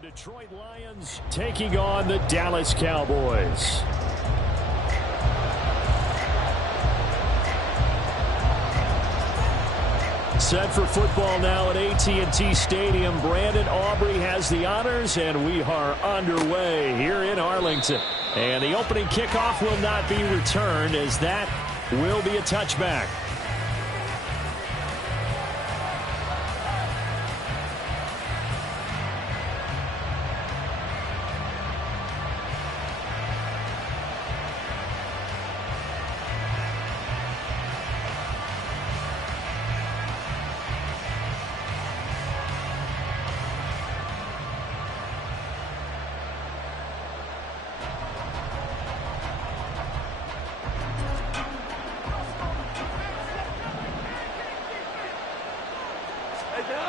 the Detroit Lions taking on the Dallas Cowboys. Set for football now at AT&T Stadium. Brandon Aubrey has the honors, and we are underway here in Arlington. And the opening kickoff will not be returned, as that will be a touchback.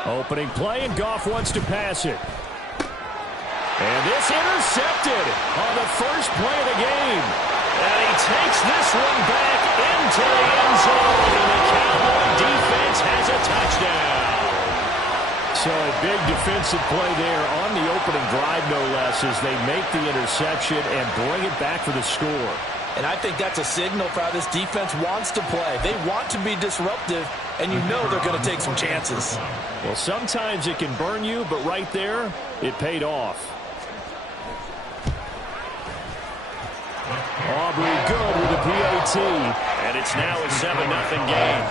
Opening play, and Goff wants to pass it. And this intercepted on the first play of the game. And he takes this one back into the end zone, and the Cowboy defense has a touchdown. So a big defensive play there on the opening drive, no less, as they make the interception and bring it back for the score. And I think that's a signal for how this defense wants to play. They want to be disruptive, and you know they're going to take some chances. Well, sometimes it can burn you, but right there, it paid off. Aubrey good with the PAT, and it's now a 7-0 game.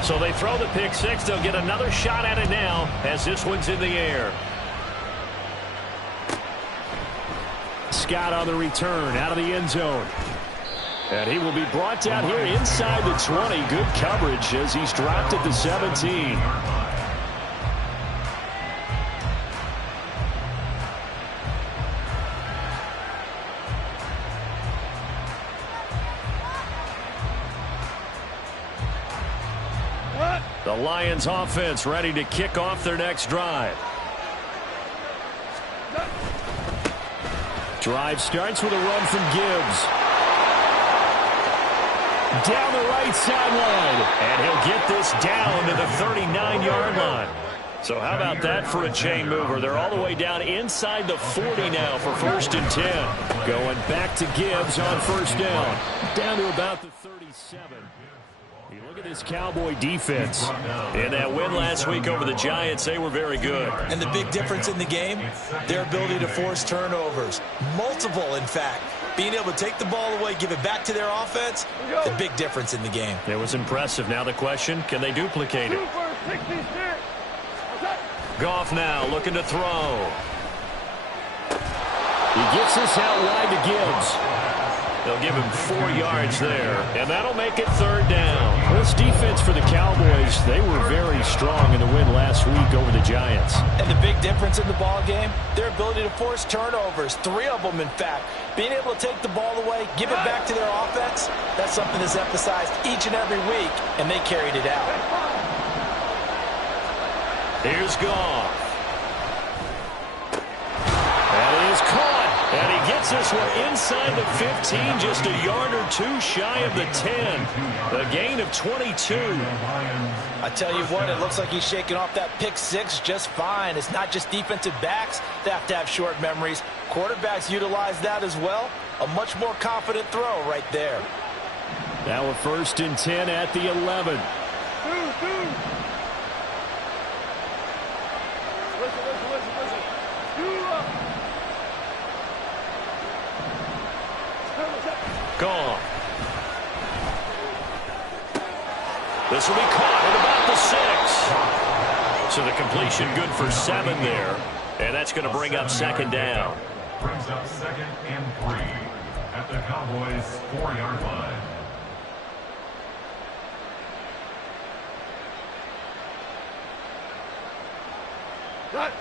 So they throw the pick six. They'll get another shot at it now as this one's in the air. Scott on the return out of the end zone. And he will be brought down here inside the 20. Good coverage as he's dropped at the 17. The Lions offense ready to kick off their next drive. Drive starts with a run from Gibbs. Down the right sideline. And he'll get this down to the 39-yard line. So how about that for a chain mover? They're all the way down inside the 40 now for 1st and 10. Going back to Gibbs on first down. Down to about the 37. You look at this Cowboy defense. In that win last week over the Giants, they were very good. And the big difference in the game, their ability to force turnovers. Multiple, in fact. Being able to take the ball away, give it back to their offense, the big difference in the game. It was impressive. Now the question, can they duplicate it? Goff now looking to throw. He gets this out wide to Gibbs. They'll give him 4 yards there, and that'll make it 3rd down. This defense for the Cowboys, they were very strong in the win last week over the Giants. And the big difference in the ball game, their ability to force turnovers, 3 of them in fact. Being able to take the ball away, give it back to their offense, that's something that's emphasized each and every week, and they carried it out. Here's Goff. And it is caught. And he gets this one inside the 15, just a yard or 2 shy of the 10. A gain of 22. I tell you what, it looks like he's shaking off that pick six just fine. It's not just defensive backs that have to have short memories. Quarterbacks utilize that as well. A much more confident throw right there. Now a 1st and 10 at the 11. Gone. This will be caught at about the 6. So the completion good for 7 there. And that's going to bring up 2nd down. Brings up 2nd and 3 at the Cowboys' 4-yard line. Cut.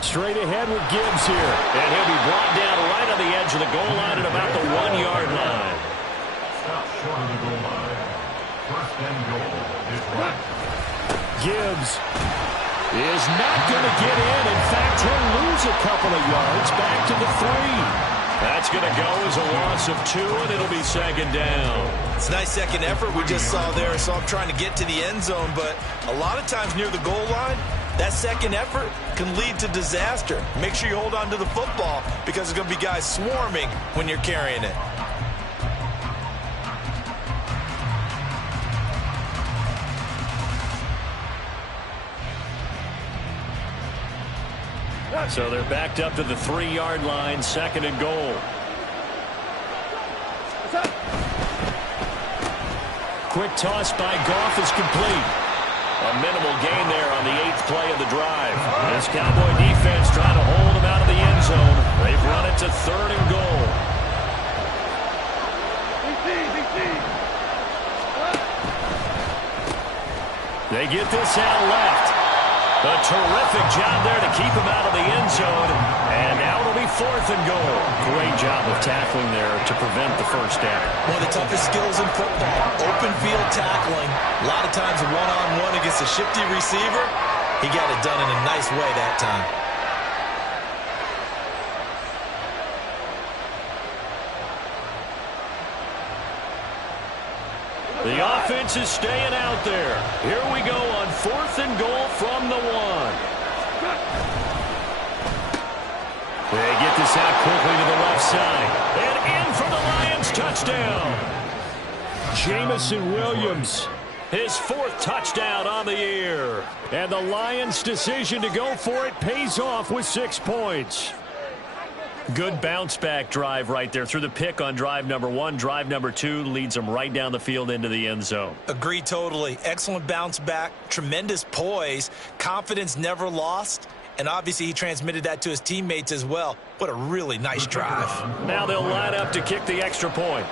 Straight ahead with Gibbs here. And he'll be brought down right on the edge of the goal line at about the 1-yard line. Stopped short of the goal line. First and goal is right. Gibbs is not going to get in. In fact, he'll lose a couple of yards back to the 3. That's going to go as a loss of 2, and it'll be second down. It's a nice second effort we just saw there. So I'm trying to get to the end zone, but a lot of times near the goal line, that second effort can lead to disaster. Make sure you hold on to the football because there's going to be guys swarming when you're carrying it. So they're backed up to the 3-yard line, second and goal. Quick toss by Goff is complete. A minimal gain there on the 8th play of the drive. This Cowboy defense trying to hold him out of the end zone. They've run it to third and goal. They get this out left. A terrific job there to keep him out of the end zone. And now it'll be fourth and goal. Great job of tackling there to prevent the first down. One of the toughest skills in football, open field tackling. A lot of times one-on-one against a shifty receiver. He got it done in a nice way that time. The offense is staying out there. Here we go on fourth and goal from the 1. They get this out quickly to the left side. And in for the Lions touchdown. Jamison Williams, his 4th touchdown on the year. And the Lions' decision to go for it pays off with 6 points. Good bounce-back drive right there through the pick on drive number 1. Drive number 2 leads them right down the field into the end zone. Agree totally. Excellent bounce back, tremendous poise, confidence never lost, and obviously he transmitted that to his teammates as well. What a really nice drive. Now they'll line up to kick the extra point.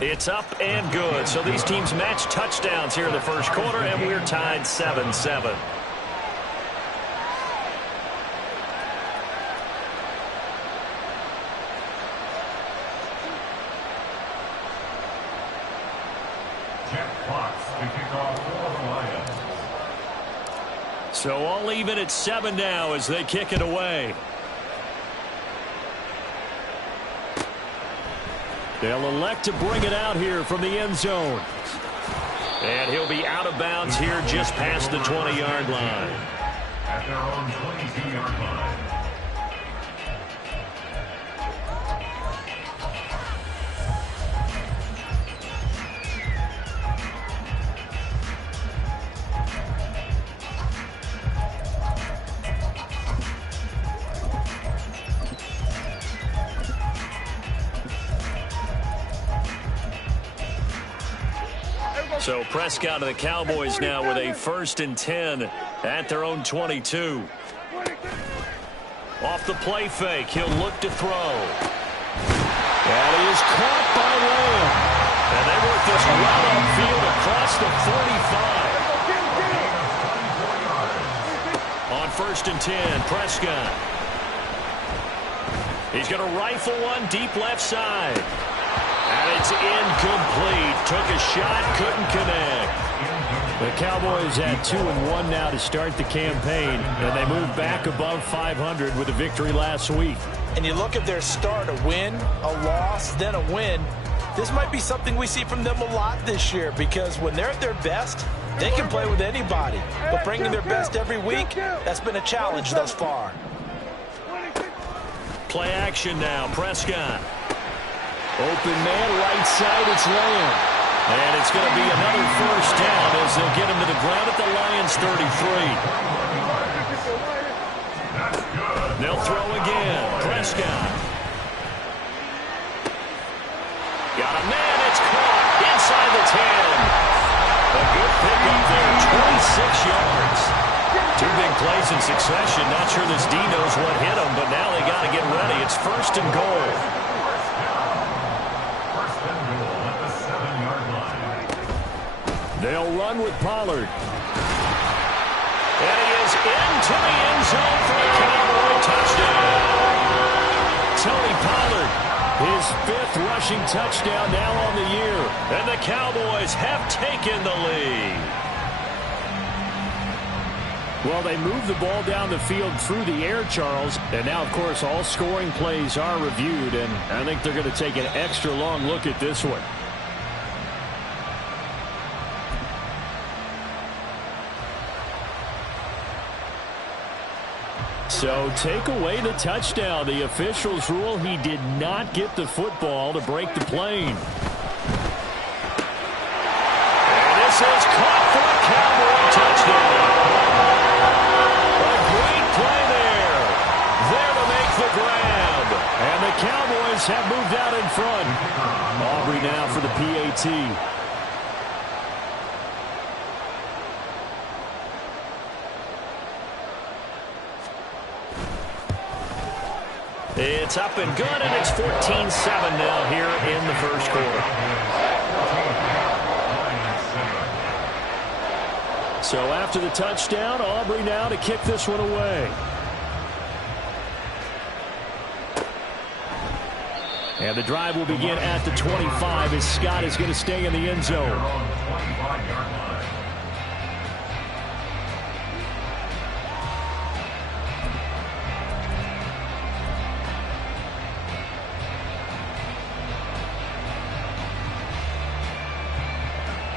It's up and good. So these teams match touchdowns here in the first quarter, and we're tied 7-7. So all even at 7 now as they kick it away. They'll elect to bring it out here from the end zone. And he'll be out of bounds here just past the 20-yard line. At their own 22-yard line. So Prescott of the Cowboys now with a 1st and 10 at their own 22. Off the play fake, he'll look to throw. And he is caught by Lamb. And they work this right upfield across the 45. On 1st and 10, Prescott. He's going to rifle one deep left side. And it's incomplete. Took a shot, couldn't connect. The Cowboys at 2-1 now to start the campaign, and they move back above 500 with a victory last week. And you look at their start, a win, a loss, then a win. This might be something we see from them a lot this year because when they're at their best, they can play with anybody. But bringing their best every week, that's been a challenge thus far. Play action now, Prescott. Open man, right side, it's Lamb. And it's going to be another first down as they'll get him to the ground at the Lions' 33. They'll throw again. Prescott. Got a man, it's caught inside the 10. A good pickup there, 26 yards. 2 big plays in succession. Not sure this D knows what hit him, but now they got to get ready. It's 1st and goal. They'll run with Pollard. And he is into the end zone for a Cowboy touchdown. Tony Pollard His 5th rushing touchdown now on the year. And the Cowboys have taken the lead. Well, they moved the ball down the field through the air, Charles. And now, of course, all scoring plays are reviewed. And I think they're going to take an extra long look at this one. So take away the touchdown. The officials rule he did not get the football to break the plane. And this is caught for a Cowboy touchdown. A great play there. There to make the grab. And the Cowboys have moved out in front. Aubrey now for the PAT. It's up and good, and it's 14-7 now here in the first quarter. So after the touchdown, Aubrey now to kick this one away. And the drive will begin at the 25 as Scott is going to stay in the end zone.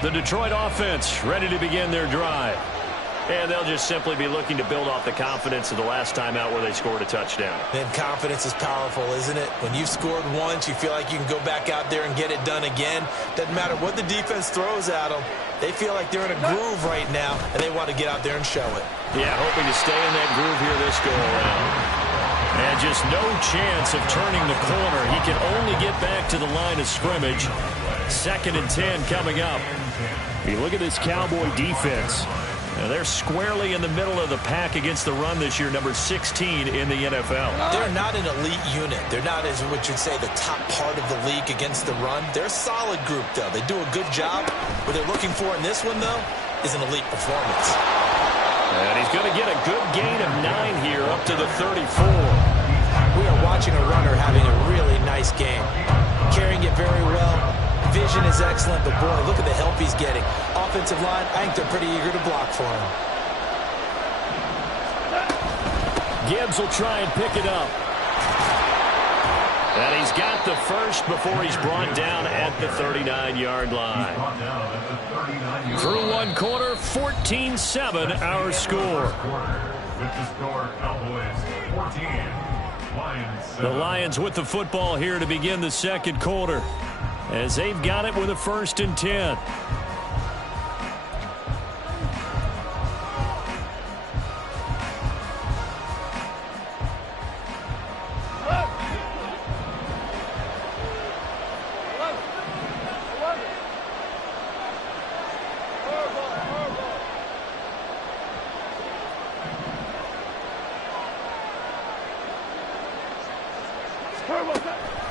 The Detroit offense ready to begin their drive. And they'll just simply be looking to build off the confidence of the last time out where they scored a touchdown. And confidence is powerful, isn't it? When you've scored once, you feel like you can go back out there and get it done again. Doesn't matter what the defense throws at them. They feel like they're in a groove right now, and they want to get out there and show it. Yeah, hoping to stay in that groove here this go-around. And just no chance of turning the corner. He can only get back to the line of scrimmage. 2nd and 10 coming up. You look at this Cowboy defense. Now they're squarely in the middle of the pack against the run this year, number 16 in the NFL. They're not an elite unit. They're not, as what you'd say, the top part of the league against the run. They're a solid group, though. They do a good job. What they're looking for in this one, though, is an elite performance. And he's going to get a good gain of 9 here up to the 34. We are watching a runner having a really nice game. Carrying it very well. Vision is excellent, but boy, look at the help he's getting. Offensive line, I think they're pretty eager to block for him. Gibbs will try and pick it up. And he's got the first before he's brought down at the 39-yard line. Through one quarter, 14-7 our score. With the score, Cowboys 14, Lions 7. The Lions with the football here to begin the second quarter, as they've got it with a 1st and 10.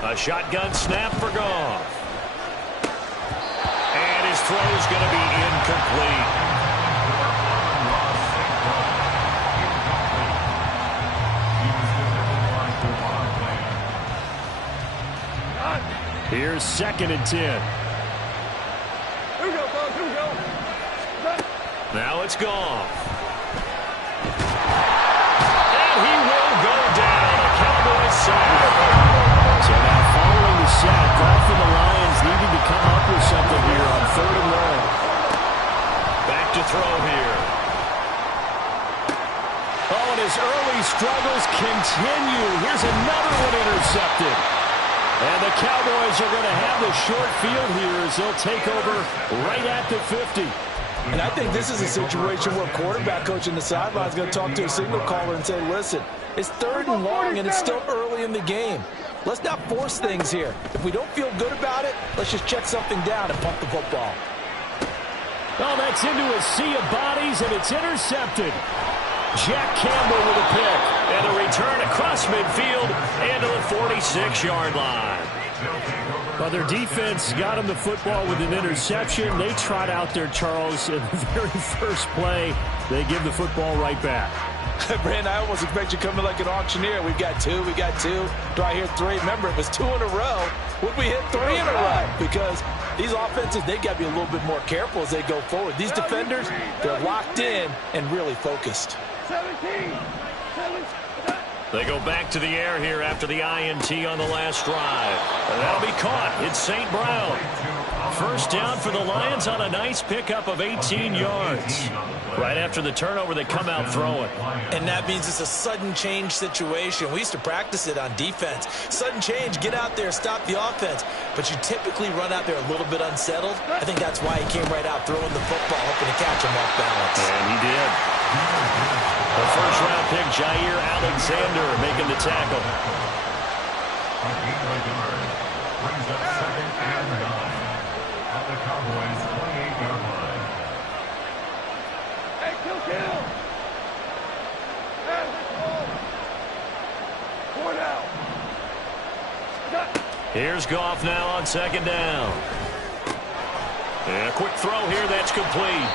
A shotgun snap for Goff. And his throw is going to be incomplete. Here's 2nd and 10. Here we go, folks. Here we go. Now it's Goff. And he will go down. A Cowboys sack. So now following the sack, Goff and the Lions needing to come up with something here on 3rd and long. Back to throw here. Oh, and his early struggles continue. Here's another one intercepted. And the Cowboys are going to have the short field here as they'll take over right at the 50. And I think this is a situation where quarterback coach in the sideline is going to talk to a signal caller and say, listen, it's 3rd and long and it's still early in the game. Let's not force things here. If we don't feel good about it, let's just check something down and pump the football. Oh, that's into a sea of bodies, and it's intercepted. Jack Campbell with a pick. And a return across midfield into the 46-yard line. Well, their defense got him the football with an interception. They trot out there, Charles, in the very first play. They give the football right back. Brandon, I almost expect you to come in like an auctioneer. We've got two. Do I hear three? Remember, it was 2 in a row. Would we hit 3 in a row? Because these offenses, they've got to be a little bit more careful as they go forward. These defenders, they're locked in and really focused. 17. They go back to the air here after the INT on the last drive. And that'll be caught. It's St. Brown. First down for the Lions on a nice pickup of 18 yards. Right after the turnover, they come out throwing. And that means it's a sudden change situation. We used to practice it on defense. Sudden change, get out there, stop the offense. But you typically run out there a little bit unsettled. I think that's why he came right out throwing the football, hoping to catch him off balance. And he did. The first-round pick, Jair Alexander, making the tackle. Brings up 2nd and 9 at the Cowboys' 28-yard line. Hey, kill. Hey, four now. Here's Goff now on 2nd down. And a quick throw here, that's complete.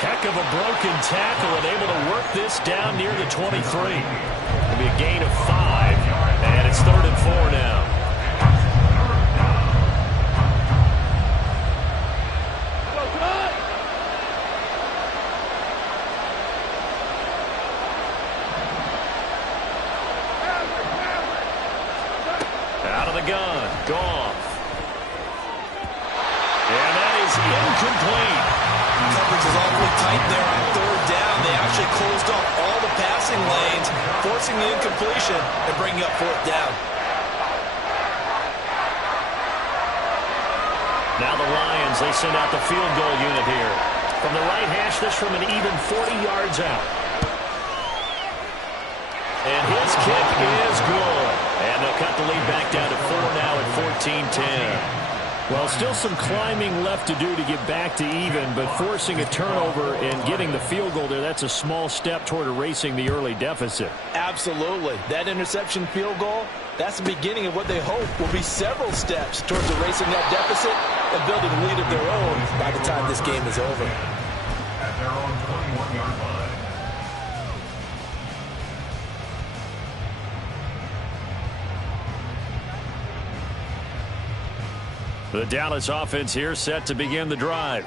Heck of a broken tackle and able to work this down near the 23. It'll be a gain of 5, and it's 3rd and 4 now. Out of the gun, Goff. And that is incomplete. Coverage is awfully tight there on 3rd down. They actually closed off all the passing lanes, forcing the incompletion and bringing up 4th down. Now the Lions, they send out the field goal unit here. From the right hash, this from an even 40 yards out. And his kick is good. And they'll cut the lead back down to 4 now at 14-10. Well, still some climbing left to do to get back to even, but forcing a turnover and getting the field goal there, that's a small step toward erasing the early deficit. Absolutely. That interception field goal, that's the beginning of what they hope will be several steps towards erasing that deficit and building a lead of their own by the time this game is over. At their own 21-yard line. The Dallas offense here set to begin the drive.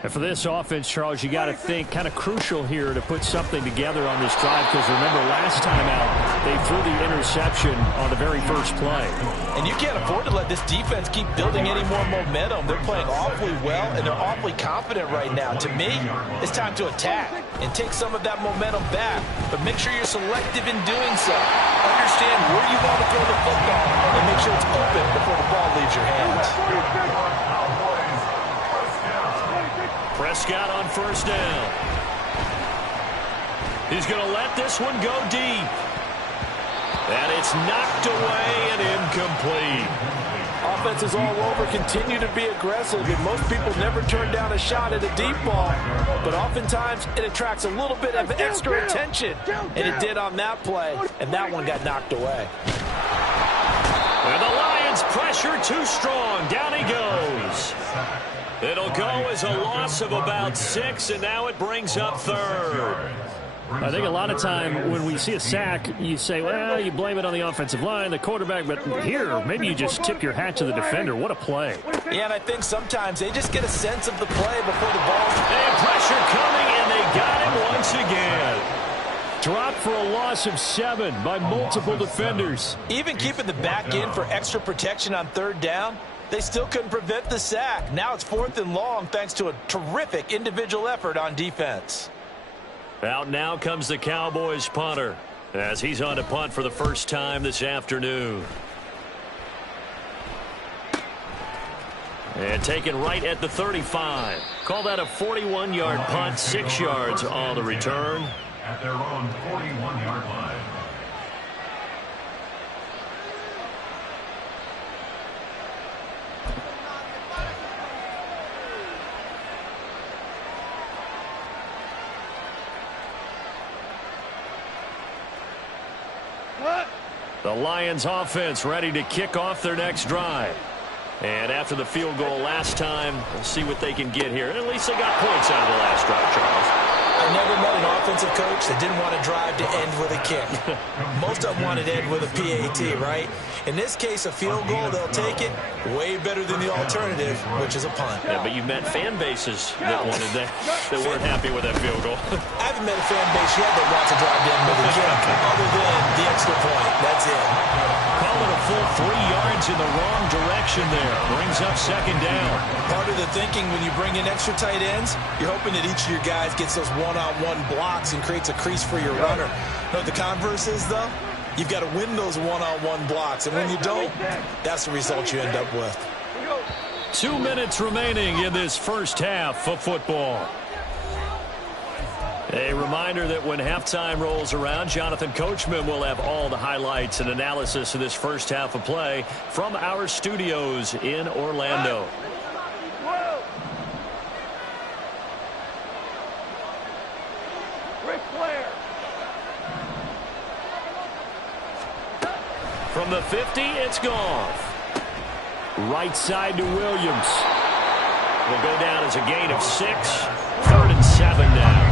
And for this offense, Charles, you got to think kind of crucial here to put something together on this drive, because remember last time out they threw the interception on the very first play. And you can't afford to let this defense keep building any more momentum. They're playing awfully well, and they're awfully confident right now. To me, it's time to attack and take some of that momentum back. But make sure you're selective in doing so. Understand where you want to throw the football and make sure it's open before the ball leaves your hands. Prescott on 1st down. He's going to let this one go deep. And it's knocked away and incomplete. Offenses all over continue to be aggressive, and most people never turn down a shot at a deep ball. But oftentimes, it attracts a little bit of extra attention. And it did on that play, and that one got knocked away. And the Lions pressure too strong. Down he goes. It'll go as a loss of about 6, and now it brings up 3rd. I think a lot of time when we see a sack, you say, well, you blame it on the offensive line, the quarterback, but here, maybe you just tip your hat to the defender. What a play. Yeah, and I think sometimes they just get a sense of the play before the ball. And pressure coming, and they got him once again. Dropped for a loss of 7 by multiple defenders. Even keeping the back in for extra protection on 3rd down, they still couldn't prevent the sack. Now it's 4th and long thanks to a terrific individual effort on defense. Out now comes the Cowboys punter as he's on to punt for the first time this afternoon. And taken right at the 35. Call that a 41-yard punt, 6 yards on the return. At their own 41-yard line. The Lions offense ready to kick off their next drive. And after the field goal last time, we'll see what they can get here. And at least they got points out of the last drive, Charles. I never met an offensive coach that didn't want to drive to end with a kick. Most of them wanted to end with a PAT, right? In this case, a field goal, they'll take it. Way better than the alternative, which is a punt. Yeah, but you met fan bases that wanted that weren't happy with that field goal. I haven't met a fan base yet that wants to drive to end with a kick, other than the extra point. That's it. Call it a full 3 yards in the wrong direction there. Brings up second down. Part of the thinking when you bring in extra tight ends, you're hoping that each of your guys gets those one-on-one blocks and creates a crease for your runner. You know what the converse is, though? You've got to win those one-on-one blocks, and when you don't, that's the result you end up with. 2 minutes remaining in this first half of football. A reminder that when halftime rolls around, Jonathan Coachman will have all the highlights and analysis of this first half of play from our studios in Orlando. From the 50, it's Goff. Right side to Williams. Will go down as a gain of 6. 3rd and 7 now.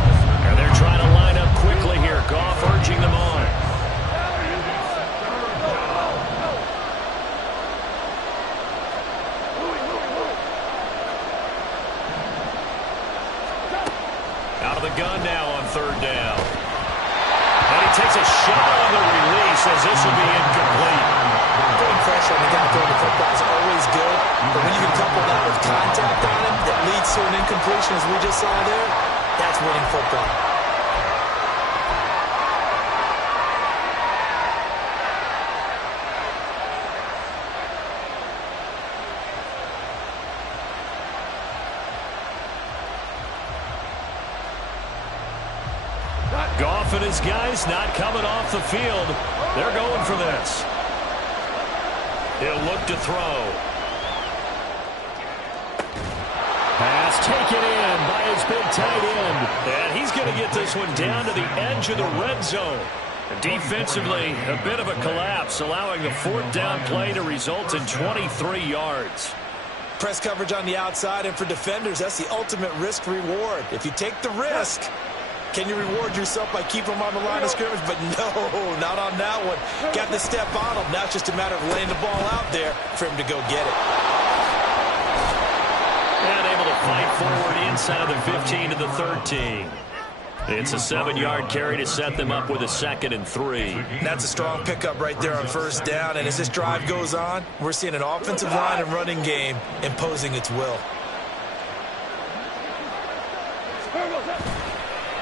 And they're trying to line up quickly here. Goff urging them on. Out of the gun now on 3rd down. And he takes a shot on the release as this will be incomplete. Putting pressure on the guy throwing the football is always good, but when you can couple that with contact on him that leads to an incompletion, as we just saw there, that's winning football. Goff and his guys not coming off the field. They're going for this. He'll look to throw. Pass taken in by his big tight end. And he's going to get this one down to the edge of the red zone. Defensively, a bit of a collapse, allowing the 4th down play to result in 23 yards. Press coverage on the outside, and for defenders, that's the ultimate risk-reward. If you take the risk, can you reward yourself by keeping them on the line of scrimmage? But no, not on that one. Got the step on him. Now it's just a matter of laying the ball out there for him to go get it. And able to fight forward inside the 15 to the 13. It's a 7-yard carry to set them up with a 2nd and 3. That's a strong pickup right there on 1st down. And as this drive goes on, we're seeing an offensive line and running game imposing its will.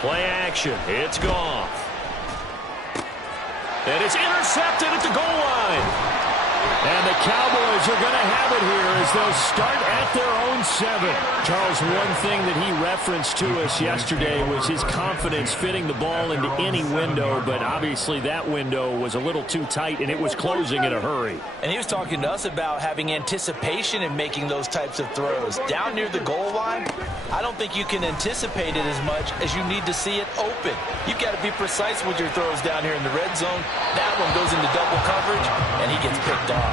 Play action. It's Goff. And it's intercepted at the goal line. And the Cowboys are going to have it here as they'll start at their own 7. Charles, one thing that he referenced to us yesterday was his confidence fitting the ball into any window, but obviously that window was a little too tight and it was closing in a hurry. And he was talking to us about having anticipation in making those types of throws. Down near the goal line, I don't think you can anticipate it as much as you need to see it open. You've got to be precise with your throws down here in the red zone. That one goes into double coverage, and he gets picked off.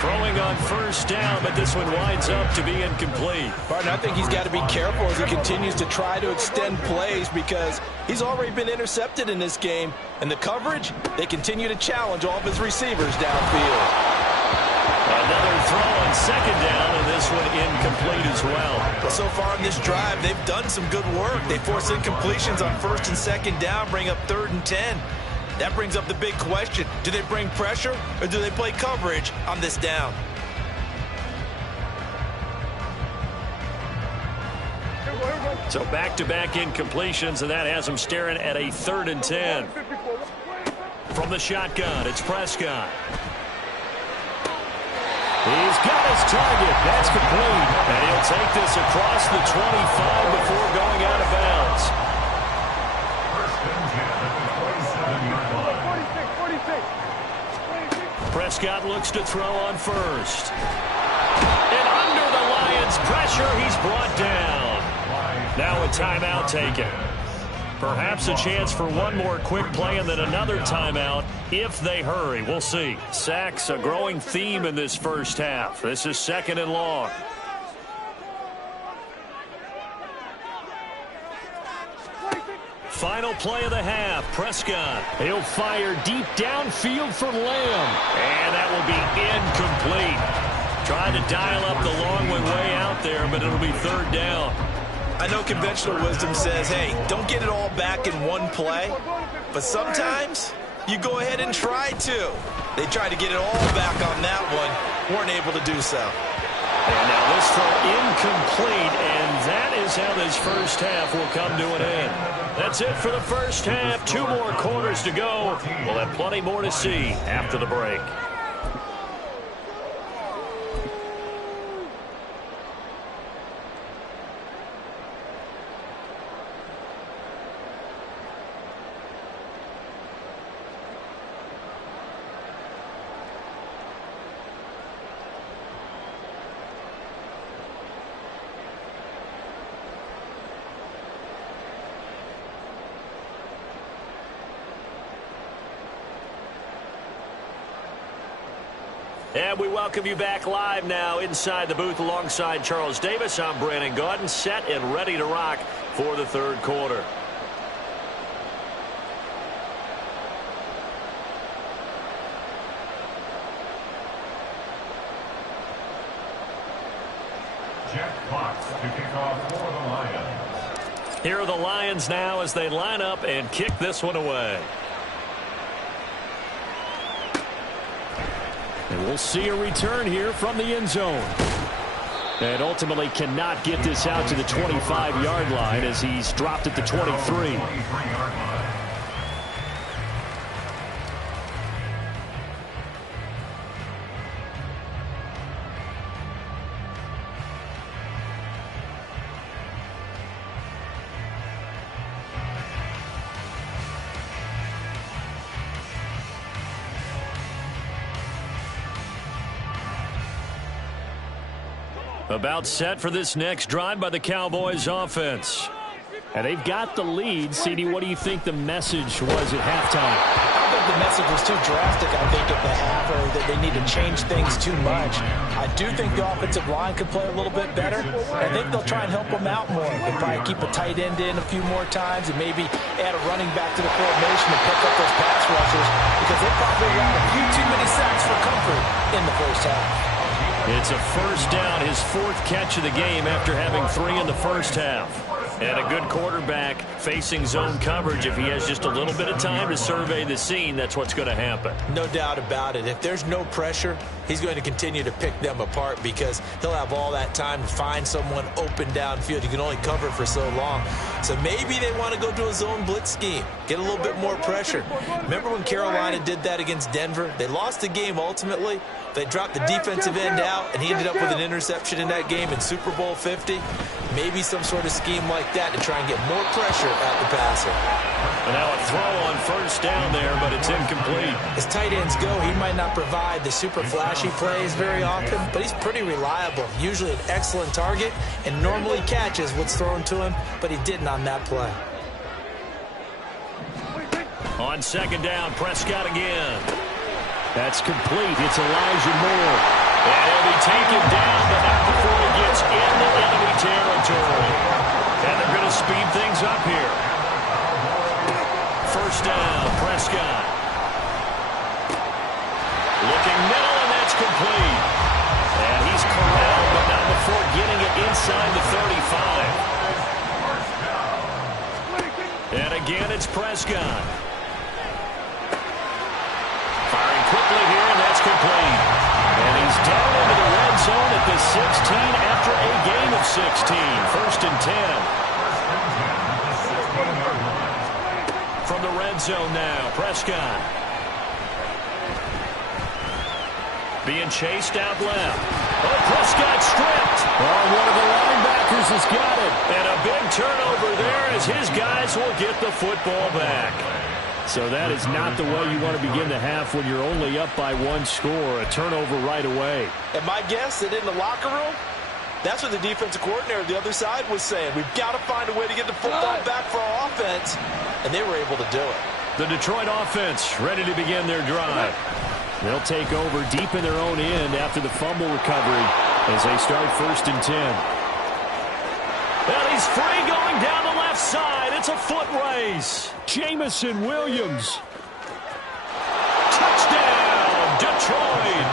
Throwing on 1st down, but this one winds up to be incomplete. Martin, I think he's got to be careful as he continues to try to extend plays because he's already been intercepted in this game. And the coverage, they continue to challenge all of his receivers downfield. Another throw on 2nd down, and this one incomplete as well. Well, so far in this drive, they've done some good work. They force incompletions on 1st and 2nd down, bring up 3rd and 10. That brings up the big question. Do they bring pressure or do they play coverage on this down? So back-to-back incompletions, and that has them staring at a 3rd and 10. From the shotgun, it's Prescott. He's got his target. That's complete. And he'll take this across the 25 before going out of bounds. Prescott looks to throw on 1st. And under the Lions' pressure, he's brought down. Now a timeout taken. Perhaps a chance for one more quick play and then another timeout if they hurry. We'll see. Sacks, a growing theme in this first half. This is 2nd and long. Final play of the half. Prescott. He'll fire deep downfield for Lamb. And that will be incomplete. Trying to dial up the long way out there, but it'll be third down. I know conventional wisdom says, hey, don't get it all back in one play. But sometimes you go ahead and try to. They tried to get it all back on that one. Weren't able to do so. And now this throw incomplete, and that is how this first half will come to an end. That's it for the first half. 2 more quarters to go. We'll have plenty more to see after the break. And we welcome you back live now inside the booth alongside Charles Davis. I'm Brandon Gaudin, set and ready to rock for the third quarter. Jeff Fox to kick off for the Lions. Here are the Lions now as they line up and kick this one away. And we'll see a return here from the end zone. And ultimately cannot get this out to the 25-yard line as he's dropped at the 23. About set for this next drive by the Cowboys offense. And they've got the lead. CD, what do you think the message was at halftime? I don't think the message was too drastic, I think, at the half, or that they need to change things too much. I do think the offensive line could play a little bit better. I think they'll try and help them out more. They'll probably keep a tight end in a few more times and maybe add a running back to the formation and pick up those pass rushers because they probably got a few too many sacks for comfort in the first half. It's a first down, his 4th catch of the game after having 3 in the first half. And a good quarterback facing zone coverage. If he has just a little bit of time to survey the scene, that's what's going to happen. No doubt about it. If there's no pressure, he's going to continue to pick them apart because he'll have all that time to find someone open downfield. You can only cover for so long. So maybe they want to go to a zone blitz scheme, get a little bit more pressure. Remember when Carolina did that against Denver? They lost the game ultimately. They dropped the defensive end out, and he ended up with an interception in that game in Super Bowl 50. Maybe some sort of scheme like that to try and get more pressure at the passer. And now a throw on first down there, but it's incomplete. As tight ends go, he might not provide the super flashy plays very often, but he's pretty reliable. Usually an excellent target and normally catches what's thrown to him, but he didn't on that play. On second down, Prescott again. That's complete. It's Elijah Moore. And he'll be taken down, but not before he gets into enemy territory. And they're going to speed things up here. First down, Prescott. Looking middle, and that's complete. And he's corralled, but not before getting it inside the 35. And again, it's Prescott. Firing quickly here, and that's complete. And he's down into the red zone at the 16 after a gain of 16. First and 10. From the red zone now, Prescott. Being chased out left. Oh, Prescott stripped. Oh, one of the linebackers has got it. And a big turnover there as his guys will get the football back. So that is not the way you want to begin the half when you're only up by 1 score. A turnover right away. And my guess that in the locker room, that's what the defensive coordinator the other side was saying. We've got to find a way to get the football back for our offense. And they were able to do it. The Detroit offense ready to begin their drive. They'll take over deep in their own end after the fumble recovery as they start first and 10. And he's free going down the left side. It's a foot race. Jamison Williams. Touchdown, Detroit.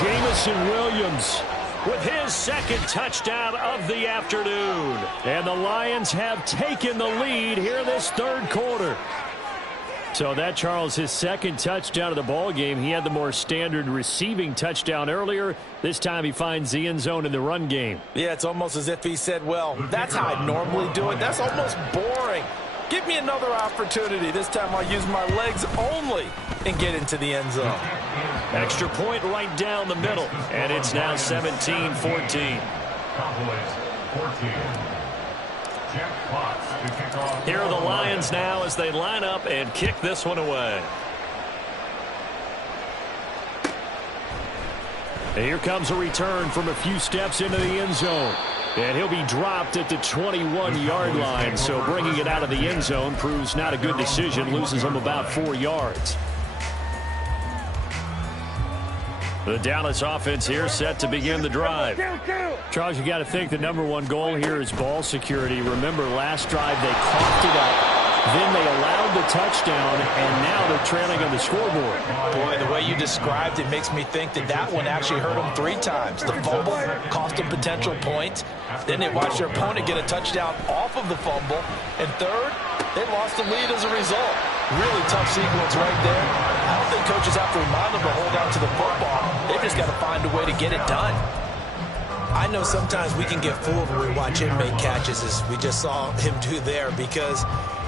Jamison Williams with his second touchdown of the afternoon. And the Lions have taken the lead here this third quarter. So that, Charles, his second touchdown of the ball game. He had the more standard receiving touchdown earlier. This time he finds the end zone in the run game. Yeah, it's almost as if he said, well, that's how I normally do it. That's almost boring. Give me another opportunity. This time I'll use my legs only and get into the end zone. Extra point right down the middle. And it's now 17-14. Cowboys 14. Jack Fox to kick off. Here are the Lions now as they line up and kick this one away. And here comes a return from a few steps into the end zone. And he'll be dropped at the 21-yard line. So bringing it out of the end zone proves not a good decision. Loses him about 4 yards. The Dallas offense here set to begin the drive. Charles, you got to think the #1 goal here is ball security. Remember, last drive they coughed it up. Then they allowed the touchdown, and now they're trailing on the scoreboard. Boy, the way you described it makes me think that one actually hurt them 3 times. The fumble cost them potential points. Then they watched their opponent get a touchdown off of the fumble. And third, they lost the lead as a result. Really tough sequence right there. I don't think coaches have to remind them to hold on to the football. They've just got to find a way to get it done. I know sometimes we can get fooled when we watch him make catches, as we just saw him do there, because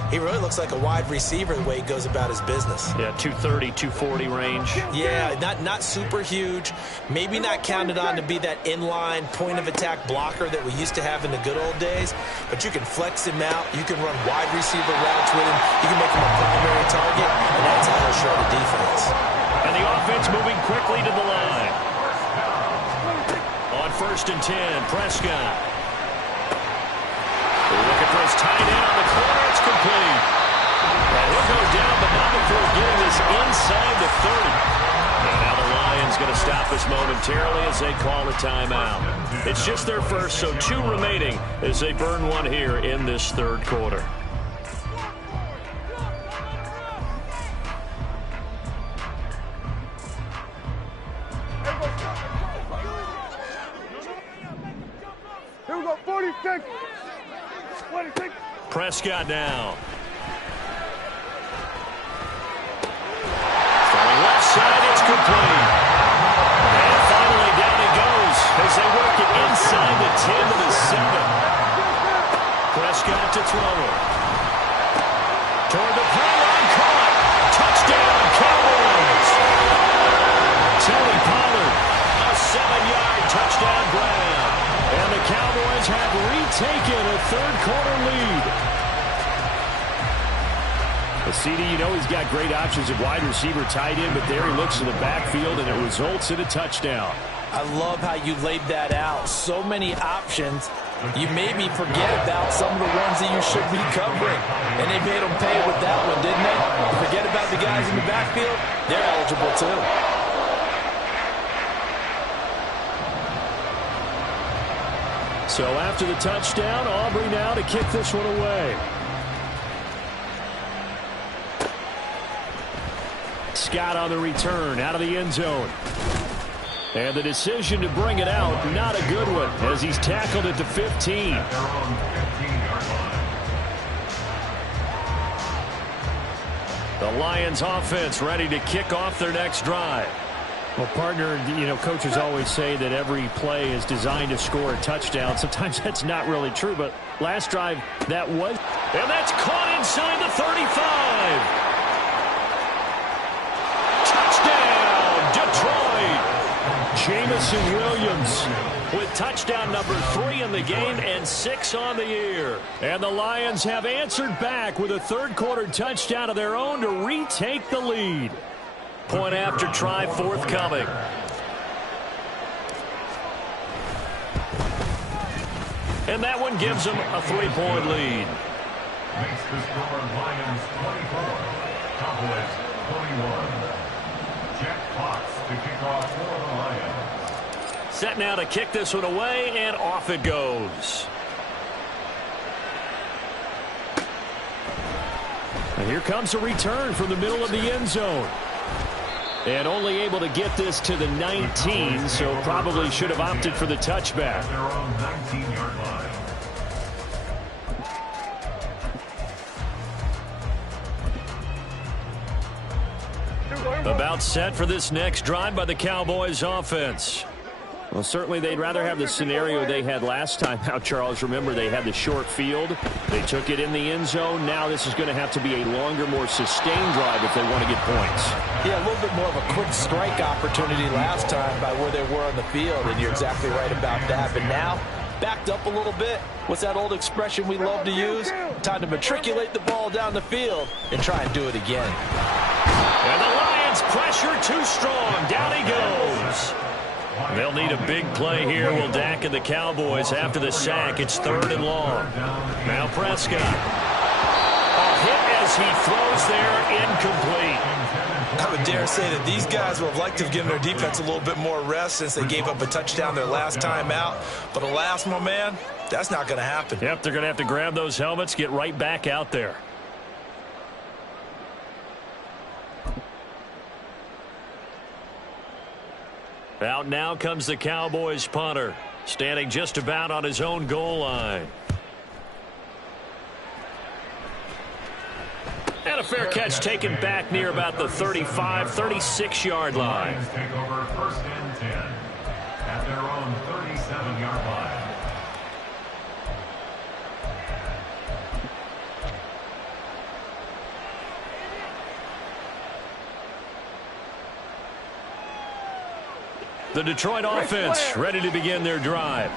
he really looks like a wide receiver the way he goes about his business. Yeah, 230, 240 range. Yeah, not super huge. Maybe not counted on to be that inline point-of-attack blocker that we used to have in the good old days, but you can flex him out. You can run wide receiver routes with him. You can make him a primary target, and that's how he'll show the defense. And the offense moving quickly to the line. On 1st and 10, Prescott. Looking for his tight end on the corner. It's complete. And he'll go down, but not before getting this inside the 30. And now the Lions going to stop us momentarily as they call a timeout. It's just their first, so 2 remaining as they burn one here in this third quarter. Here we go, 46. 26. Prescott now. Throwing left side, it's complete. And finally down he goes as they work it inside the 10 to the 7. Prescott to throw it. Toward the pylon, caught. Touchdown, Cowboys. Tony Pollard, a 7-yard touchdown grab. And the Cowboys have retaken a third-quarter lead. Well, CD, you know he's got great options at wide receiver, tight end, but there he looks to the backfield, and it results in a touchdown. I love how you laid that out. So many options. You maybe forget about some of the ones that you should be covering. And they made them pay with that one, didn't they? Forget about the guys in the backfield. They're eligible, too. So after the touchdown, Aubrey now to kick this one away. Scott on the return out of the end zone. And the decision to bring it out, not a good one, as he's tackled at the 15. The Lions offense ready to kick off their next drive. Well, partner, you know, coaches always say that every play is designed to score a touchdown. Sometimes that's not really true, but last drive that was. And that's caught inside the 35. Touchdown, Detroit. Jamison Williams with touchdown number 3 in the game and 6 on the year. And the Lions have answered back with a third-quarter touchdown of their own to retake the lead. Point after try forthcoming. And that one gives them a 3-point lead. Makes the score Lions 24, Cowboys 21. Jack Fox to kick off for the Lions. Set now to kick this one away, and off it goes. And here comes a return from the middle of the end zone. And only able to get this to the 19, so probably should have opted for the touchback. Their own 19-yard line. About set for this next drive by the Cowboys offense. Well, certainly they'd rather have the scenario they had last time out, Charles. Remember, they had the short field. They took it in the end zone. Now this is going to have to be a longer, more sustained drive if they want to get points. Yeah, a little bit more of a quick strike opportunity last time by where they were on the field, and you're exactly right about that. But now, backed up a little bit. What's that old expression we love to use? Time to matriculate the ball down the field and try and do it again. And the Lions pressure too strong. Down he goes. They'll need a big play here. Will Dak and the Cowboys after the sack. It's 3rd and long. Now Prescott. A hit as he throws there, incomplete. I would dare say that these guys would have liked to have given their defense a little bit more rest since they gave up a touchdown their last time out. But alas, my man, that's not going to happen. Yep, they're going to have to grab those helmets, get right back out there. Out now comes the Cowboys punter, standing just about on his own goal line. And a fair catch taken back near about the 35, 36-yard line. Lions take over 1st and 10 at their own 37-yard line. The Detroit offense ready to begin their drive.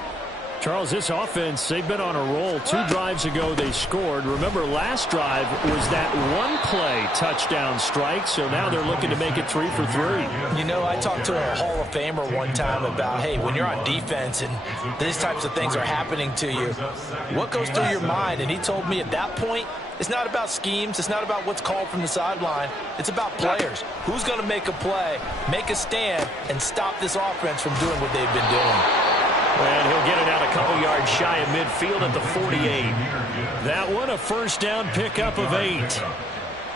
Charles, this offense, they've been on a roll. 2 drives ago they scored. Remember, last drive was that one-play touchdown strike, so now they're looking to make it 3 for 3. You know, I talked to a Hall of Famer one time about, hey, when you're on defense and these types of things are happening to you, what goes through your mind? And he told me at that point, it's not about schemes. It's not about what's called from the sideline. It's about players. Who's going to make a play, make a stand, and stop this offense from doing what they've been doing? And he'll get it out a couple yards shy of midfield at the 48. That one a first down pickup of 8.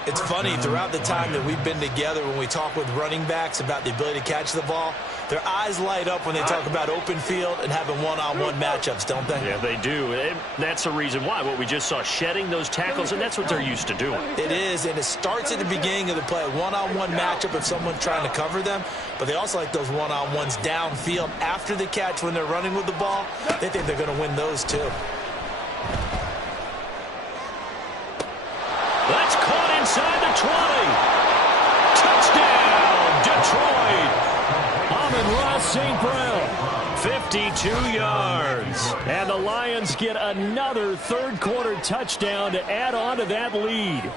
It's funny, throughout the time that we've been together, when we talk with running backs about the ability to catch the ball, their eyes light up when they talk about open field and having one-on-one matchups, don't they? Yeah, they do. And that's the reason why. What we just saw, shedding those tackles, and that's what they're used to doing. It is, and it starts at the beginning of the play, one-on-one matchup if someone's trying to cover them, but they also like those one-on-ones downfield after the catch when they're running with the ball. They think they're going to win those too. That's caught inside the 20. Touchdown, Detroit. Amon-Ra St. Brown, 52 yards. And the Lions get another third-quarter touchdown to add on to that lead.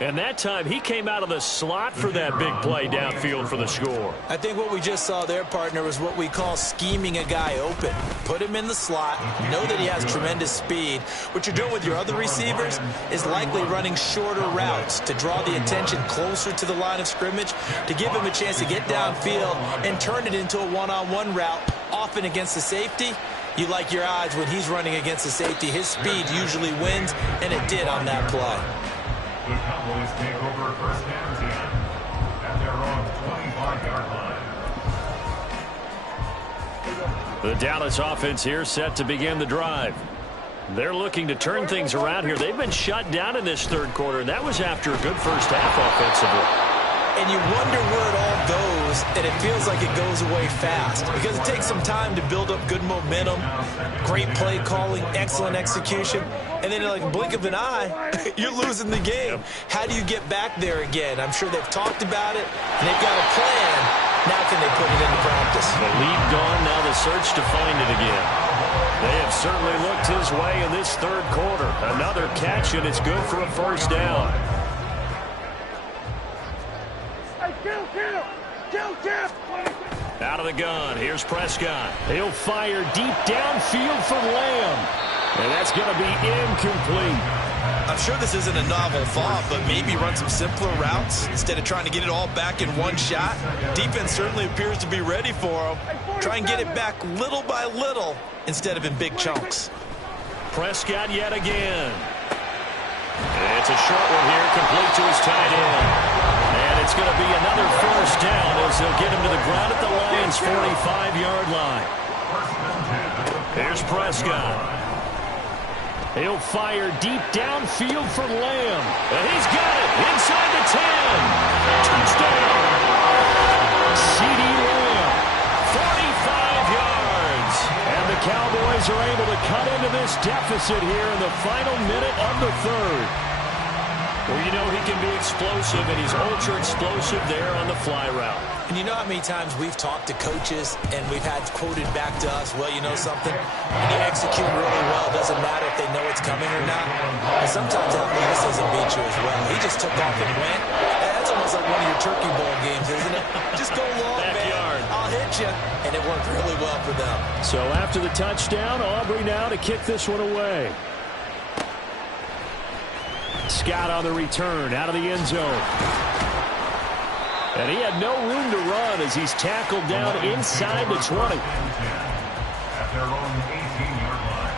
And that time, he came out of the slot for that big play downfield for the score. I think what we just saw there, partner, was what we call scheming a guy open. Put him in the slot, know that he has tremendous speed. What you're doing with your other receivers is likely running shorter routes to draw the attention closer to the line of scrimmage, to give him a chance to get downfield and turn it into a one-on-one route, often against the safety. You like your odds when he's running against the safety. His speed usually wins, and it did on that play. The Cowboys take over 1st and 10 at their own 25-yard line. The Dallas offense here set to begin the drive. They're looking to turn things around here. They've been shut down in this third quarter, and that was after a good first half offensively. And you wonder where it all goes, and it feels like it goes away fast because it takes some time to build up good momentum, great play calling, excellent execution, and then in like a blink of an eye, you're losing the game. How do you get back there again? I'm sure they've talked about it, and they've got a plan. Now can they put it into practice? The lead gone, now the search to find it again. They have certainly looked his way in this third quarter. Another catch, and it's good for a first down. Out of the gun, here's Prescott. He'll fire deep downfield for Lamb. And that's going to be incomplete. I'm sure this isn't a novel thought, but maybe run some simpler routes instead of trying to get it all back in one shot. Defense certainly appears to be ready for him. Try and get it back little by little instead of in big chunks. Prescott yet again. It's a short one here, complete to his tight end. And it's going to be another first down as they'll get him to the ground at the Lions' 45-yard line. Here's Prescott. He'll fire deep downfield for Lamb. And he's got it inside the 10. Touchdown. C.D. Lamb, 45 yards. And the Cowboys are able to cut into this deficit here in the final minute of the third. Well, you know he can be explosive, and he's ultra-explosive there on the fly route. And you know how many times we've talked to coaches and we've had quoted back to us, well, you know something? When you execute really well, it doesn't matter if they know it's coming or not. And sometimes athleticism beats you as well. He just took off and went. That's almost like one of your turkey bowl games, isn't it? Just go long, Backyard. man. I'll hit you. And it worked really well for them. So after the touchdown, Aubrey now to kick this one away. Scott on the return out of the end zone. And he had no room to run as he's tackled down inside the 20. At their own 18-yard line.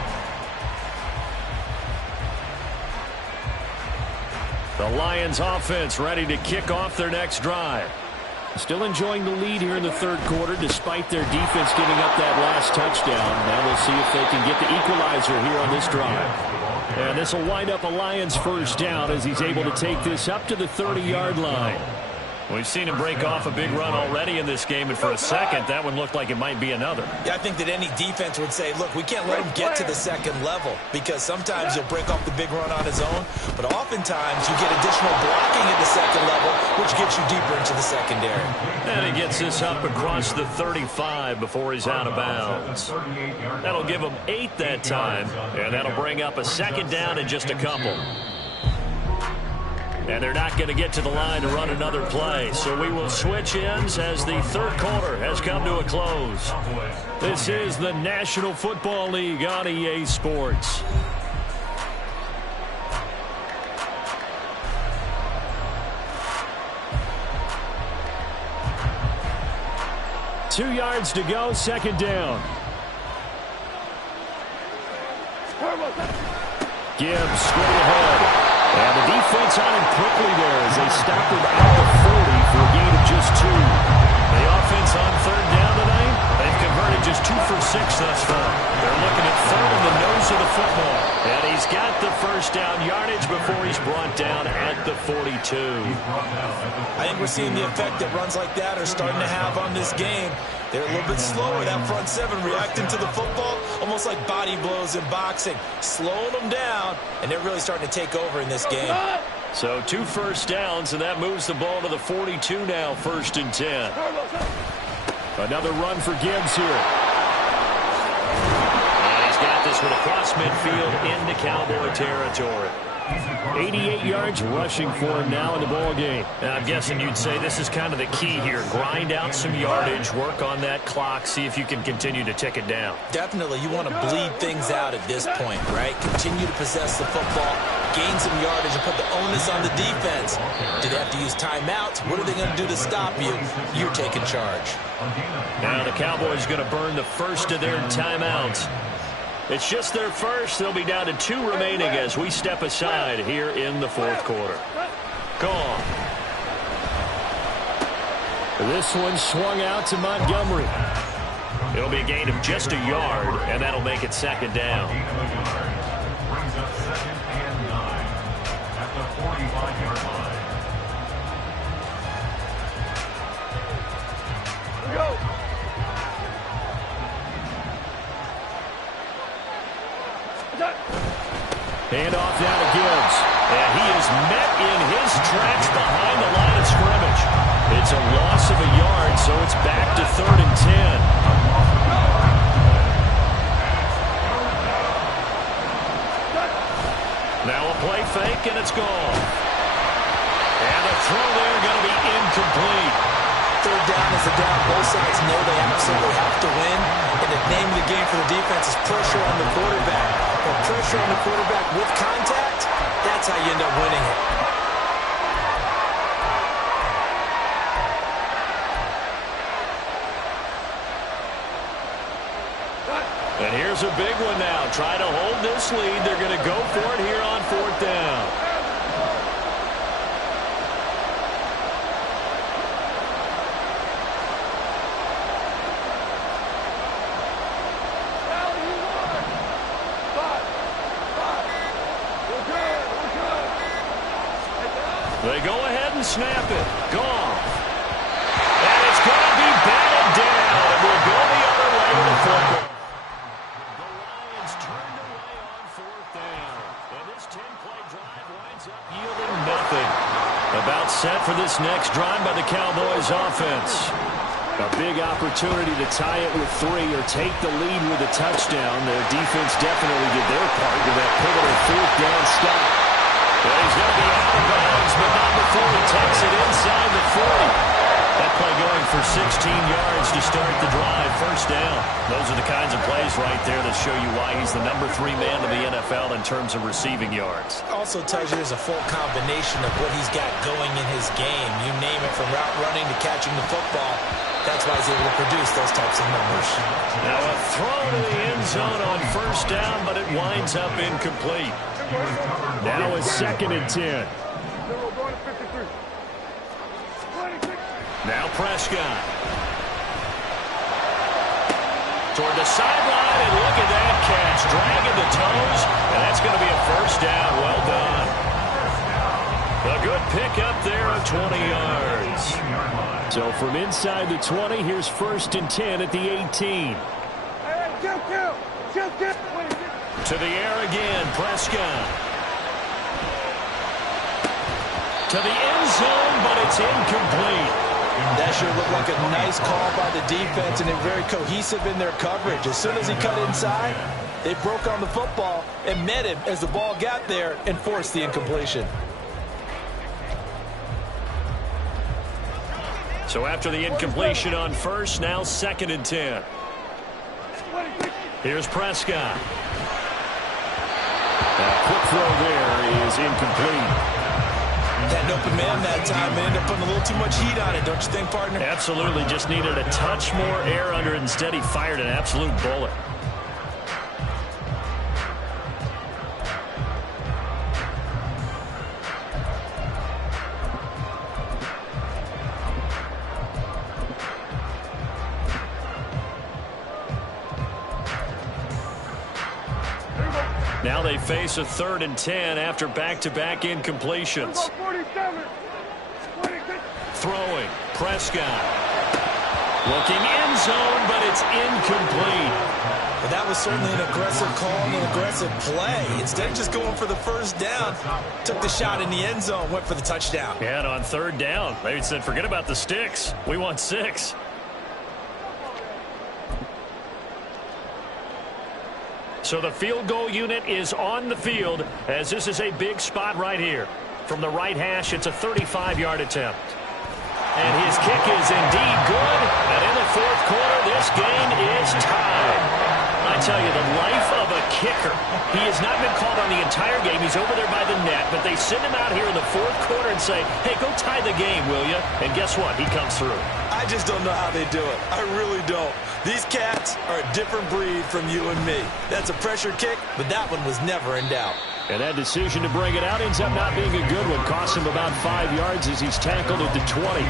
The Lions offense ready to kick off their next drive. Still enjoying the lead here in the third quarter despite their defense giving up that last touchdown. Now we'll see if they can get the equalizer here on this drive. And this will wind up a Lions first down as he's able to take this up to the 30-yard line. We've seen him break off a big run already in this game, and for a second, that one looked like it might be another. Yeah, I think that any defense would say, look, we can't let him get to the second level because sometimes he'll break off the big run on his own, but oftentimes you get additional blocking at the second level, which gets you deeper into the secondary. And he gets this up across the 35 before he's out of bounds. That'll give him 8 that time, and that'll bring up a second down in just a couple. And they're not going to get to the line to run another play. So we will switch ends as the third quarter has come to a close. This is the National Football League on EA Sports. Two yards to go, second down. Gibbs straight ahead. And the defense on him quickly there as they stop him at the 40 for a gain of just 2. The offense on third down tonight, they've converted just 2 for 6 thus far. They're looking at third in the nose of the football. And he's got the first down yardage before he's brought down at the 42. I think we're seeing the effect that runs like that are starting to have on this game. They're a little bit slower, that front seven, reacting to the football, almost like body blows in boxing, slowing them down, and they're really starting to take over in this game. So 2 first downs, and that moves the ball to the 42 now, 1st and 10. Another run for Gibbs here. And he's got this one across midfield into Cowboy territory. 88 yards rushing for him now in the ball game. And I'm guessing you'd say this is kind of the key here. Grind out some yardage, work on that clock, see if you can continue to tick it down. Definitely, you want to bleed things out at this point, right? Continue to possess the football, gain some yardage, and put the onus on the defense. Do they have to use timeouts? What are they going to do to stop you? You're taking charge. Now the Cowboys going to burn the first of their timeouts. It's just their first. They'll be down to 2 remaining as we step aside here in the fourth quarter. Gone. This one swung out to Montgomery. It'll be a gain of just a yard, and that'll make it second down. Brings up 2nd and 9 at the 45-yard line. Here we go. Hand off now to Gibbs. And he is met in his tracks behind the line of scrimmage. It's a loss of a yard, so it's back to 3rd and 10. Now a play fake, and it's gone. And the throw there going to be incomplete. Third down is a down. Both sides know they absolutely have to win. And the name of the game for the defense is pressure on the quarterback. Or pressure on the quarterback with contact, that's how you end up winning it. And here's a big one now. Try to hold this lead. They're going to go for it here on 4th down. They go ahead and snap it. Goff. And it's going to be batted down. And we'll go the other way with the football. The Lions turned away on fourth down. And this 10-play drive winds up yielding nothing. About set for this next drive by the Cowboys offense. A big opportunity to tie it with 3 or take the lead with a touchdown. Their defense definitely did their part with that pivotal fourth down stop. Well, he's going to be out of bounds, but not before he takes it inside the 40. That play going for 16 yards to start the drive. First down. Those are the kinds of plays right there that show you why he's the number 3 man in the NFL in terms of receiving yards. Also tells you there's a full combination of what he's got going in his game. You name it, from route running to catching the football. That's why he's able to produce those types of numbers. Now a throw to the end zone on first down, but it winds up incomplete. Now it's 2nd and 10. Now Prescott. Toward the sideline, and look at that catch. Dragging the toes, and that's going to be a first down. Well done. A good pick up there of 20 yards. So from inside the 20, here's 1st and 10 at the 18. To the air again, Prescott. To the end zone, but it's incomplete. That sure looked like a nice call by the defense, and they're very cohesive in their coverage. As soon as he cut inside, they broke on the football and met him as the ball got there and forced the incompletion. So after the incompletion on first, now 2nd and 10. Here's Prescott. That quick throw there is incomplete. Had an open man that time and ended up putting a little too much heat on it, don't you think, partner? Absolutely. Just needed a touch more air under it. Instead, he fired an absolute bullet. Now they face a 3rd and 10 after back-to-back incompletions. Throwing, Prescott. Looking end zone, but it's incomplete. But that was certainly an aggressive call and an aggressive play. Instead of just going for the first down, took the shot in the end zone, went for the touchdown. Yeah, and on 3rd down, they said, forget about the sticks. We want 6. So the field goal unit is on the field, as this is a big spot right here. From the right hash, it's a 35-yard attempt. And his kick is indeed good. And in the 4th quarter, this game is tied. I tell you, the life of a kicker. He has not been called on the entire game. He's over there by the net. But they send him out here in the 4th quarter and say, hey, go tie the game, will you? And guess what? He comes through. I just don't know how they do it. I really don't. These cats are a different breed from you and me. That's a pressure kick, but that one was never in doubt. And that decision to bring it out ends up not being a good one. Costs him about 5 yards as he's tackled at the 20.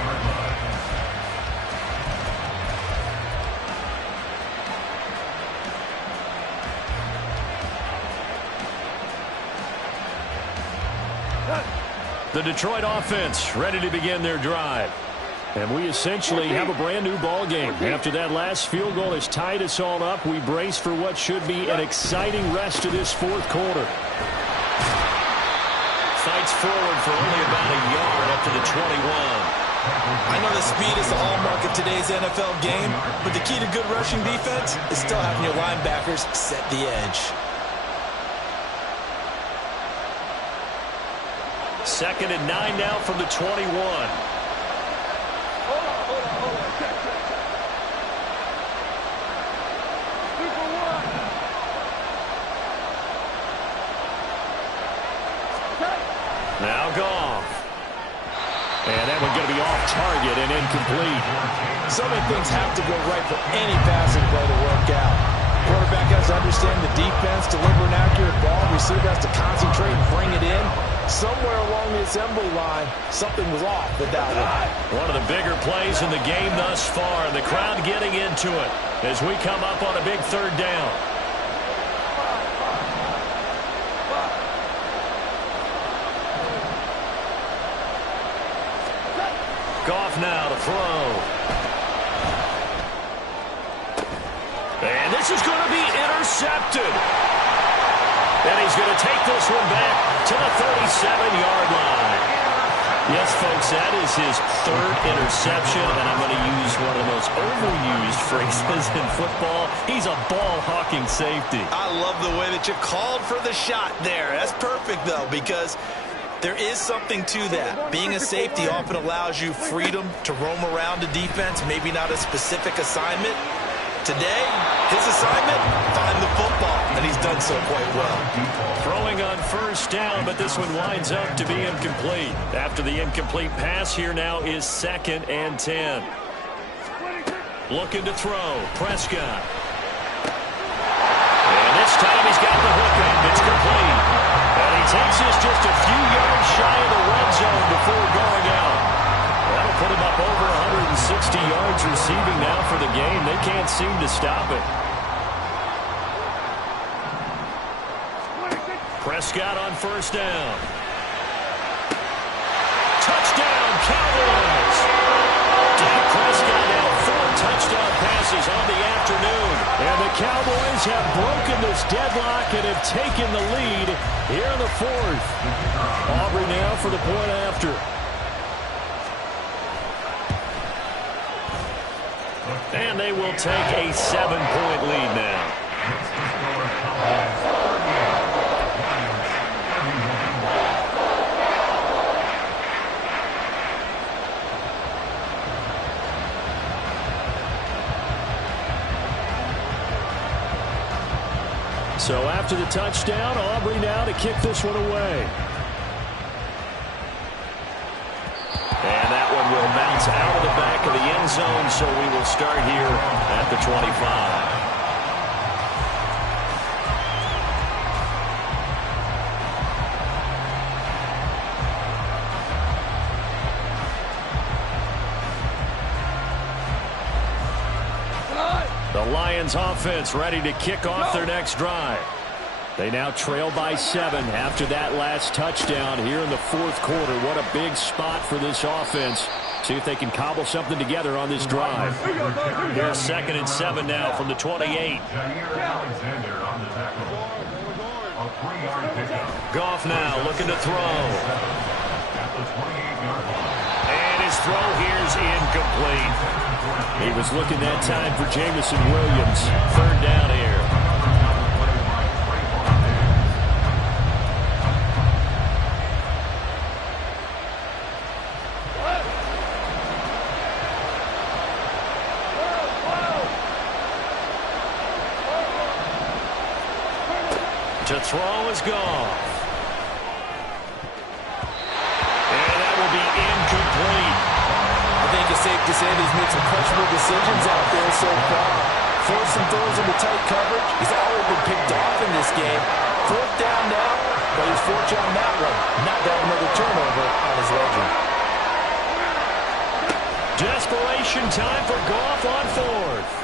The Detroit offense ready to begin their drive. And we essentially have a brand new ball game. After that last field goal has tied us all up, we brace for what should be an exciting rest of this 4th quarter. Fights forward for only about a yard up to the 21. I know the speed is the hallmark of today's NFL game, but the key to good rushing defense is still having your linebackers set the edge. 2nd and 9 now from the 21. Now Goff. And that one going to be off target and incomplete. So many things have to go right for any passing play to work out. Quarterback has to understand the defense, deliver an accurate ball. Receiver has to concentrate and bring it in. Somewhere along the assembly line, something was off with that one. One of the bigger plays in the game thus far. The crowd getting into it as we come up on a big 3rd down. Goff now to throw. And this is going to be intercepted. And he's going to take this one back to the 37-yard line. Yes, folks, that is his third interception, and I'm going to use one of the most overused phrases in football. He's a ball-hawking safety. I love the way that you called for the shot there. That's perfect, though, because there is something to that. Being a safety often allows you freedom to roam around the defense, maybe not a specific assignment. Today, his assignment, find the football, and he's done so quite well. Throwing on first down, but this one winds up to be incomplete. After the incomplete pass, here now is 2nd and 10. Looking to throw, Prescott. And this time he's got the hook up. It's complete. And he takes this just a few yards shy of the red zone before going out. That'll put him up over 160 yards receiving now for the game. They can't seem to stop it. Prescott on first down. Touchdown, Cowboys! Dak Prescott now 4 touchdown passes on the afternoon. And the Cowboys have broken this deadlock and have taken the lead here in the 4th. Aubrey now for the point after. And they will take a 7-point lead now. So after the touchdown, Aubrey now to kick this one away. And that one will bounce out of the back of the end zone, so we will start here at the 25. The Lions offense ready to kick off their next drive. They now trail by 7 after that last touchdown here in the 4th quarter. What a big spot for this offense. See if they can cobble something together on this drive. Here's 2nd and 7 now from the 28. Goff now looking to throw. And his throw here's incomplete. He was looking that time for Jamison Williams. 3rd down here. To throw is Goff. And that will be incomplete. I think it's safe to say that he's made some questionable decisions out there so far. Forced some throws into tight coverage. He's already been picked off in this game. 4th down now, but he's fortunate on that one. Not to have another turnover on his ledger. Desperation time for Goff on 4th.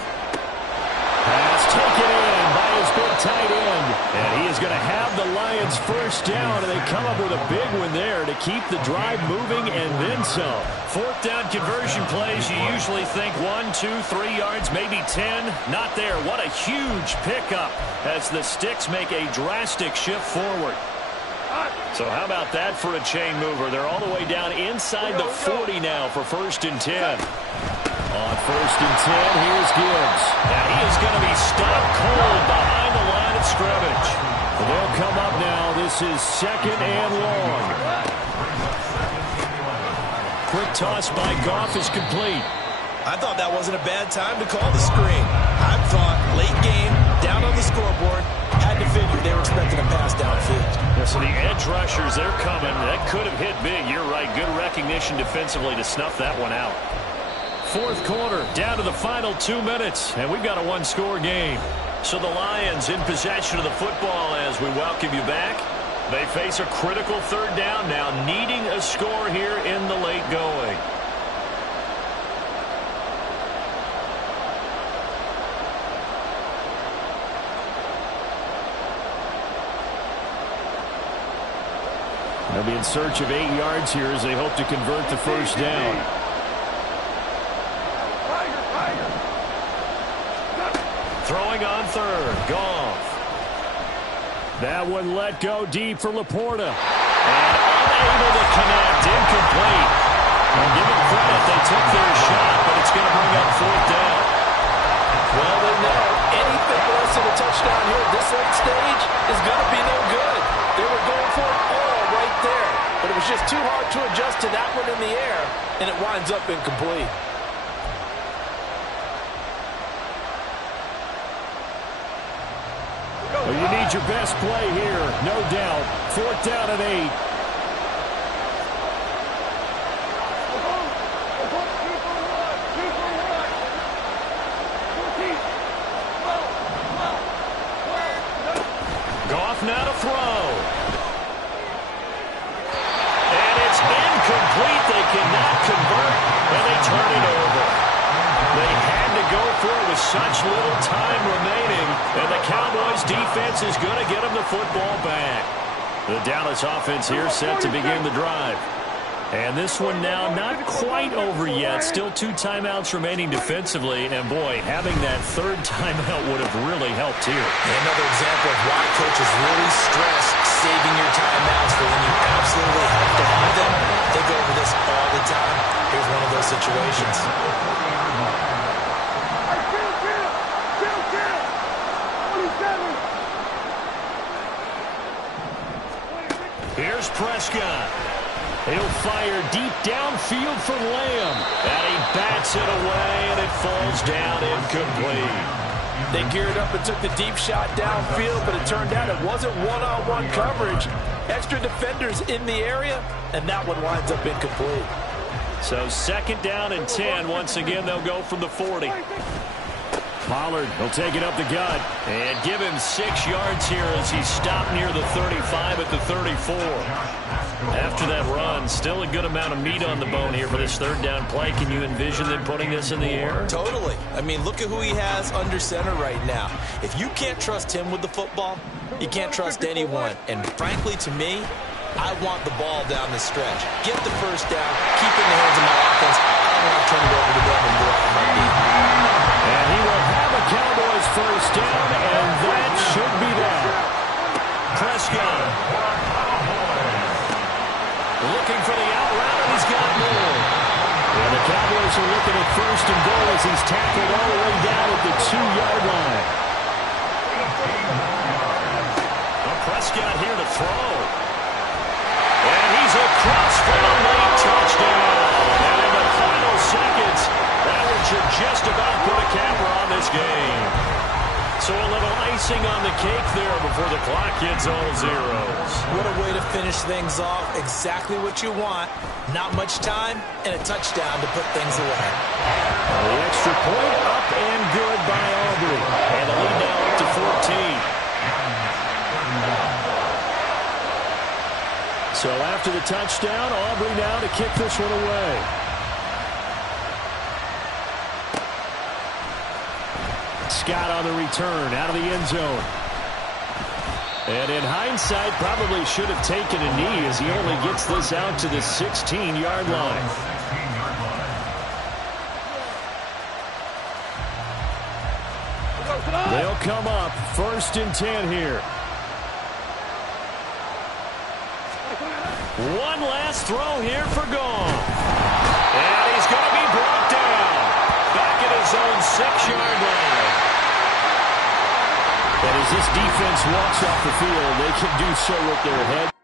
Pass taken in by his big tight end. And he is going to have the Lions first down, and they come up with a big one there to keep the drive moving and then some. 4th down conversion plays, you usually think 1, 2, 3 yards, maybe 10. Not there. What a huge pickup as the Sticks make a drastic shift forward. So how about that for a chain mover? They're all the way down inside the 40 now for 1st and 10. On 1st and 10, here's Gibbs. Now he is going to be stopped cold behind the line of scrimmage. And they'll come up now. This is 2nd and long. Quick toss by Goff is complete. I thought that wasn't a bad time to call the screen. I thought late game, down on the scoreboard, had to figure they were expecting a pass downfield. Yeah, so the edge rushers, they're coming. That could have hit big. You're right. Good recognition defensively to snuff that one out. 4th quarter, down to the final 2 minutes, and we've got a 1-score game. So the Lions in possession of the football as we welcome you back. They face a critical 3rd down now, needing a score here in the late going. They'll be in search of 8 yards here as they hope to convert the first down. Throwing on third. Goff. That one let go deep for Laporta. And unable to connect. Incomplete. Well, give them credit. They took their shot, but it's going to bring up fourth down. Well, they know anything less than a touchdown here at this late stage is going to be no good. They were going for it all right there, but it was just too hard to adjust to that one in the air, and it winds up incomplete. Well, you need your best play here, no doubt. Fourth down and 8. Goff now to throw. And it's incomplete. They cannot convert, and they turn it over. They had to go for it with such little time remaining, and the Cowboys defense is going to get them the football back. The Dallas offense here set to begin the drive. And this one now not quite over yet. Still 2 timeouts remaining defensively. And, boy, having that third timeout would have really helped here. Another example of why coaches really stress saving your timeouts for when you absolutely have to have them. They go over this all the time. Here's one of those situations. Here's Prescott. He'll fire deep downfield for Lamb. And he bats it away, and it falls down incomplete. They geared up and took the deep shot downfield, but it turned out it wasn't one-on-one coverage. Extra defenders in the area, and that one winds up incomplete. So second down and 10. Once again, they'll go from the 40. Pollard will take it up the gut and give him 6 yards here as he stopped near the 35 at the 34. After that run, still a good amount of meat on the bone here for this third down play. Can you envision them putting this in the air? Totally. I mean, look at who he has under center right now. If you can't trust him with the football, you can't trust anyone. And frankly, to me, I want the ball down the stretch. Get the first down, keep it in the hands of my offense. I don't want to turn it over to them and go out my beat. And he will have a Cowboys first down, and that should be that. Prescott looking for the out route, and he's got more. And the Cowboys are looking at first and goal as he's tackled all the way down at the 2-yard line. Prescott here to throw. And he's across for a late touchdown. And in the final seconds, that one should just about put a capper on this game. So a little icing on the cake there before the clock hits all zeros. What a way to finish things off. Exactly what you want. Not much time and a touchdown to put things away. The extra point up and good by Aubrey. And the lead now up to 14. So after the touchdown, Aubrey now to kick this one away. Scott on the return, out of the end zone. And in hindsight, probably should have taken a knee as he only gets this out to the 16-yard line. They'll come up first and 10 here. One last throw here for Goff. And he's going to be brought down. Back at his own 6-yard line. And as this defense walks off the field, they can do so with their head.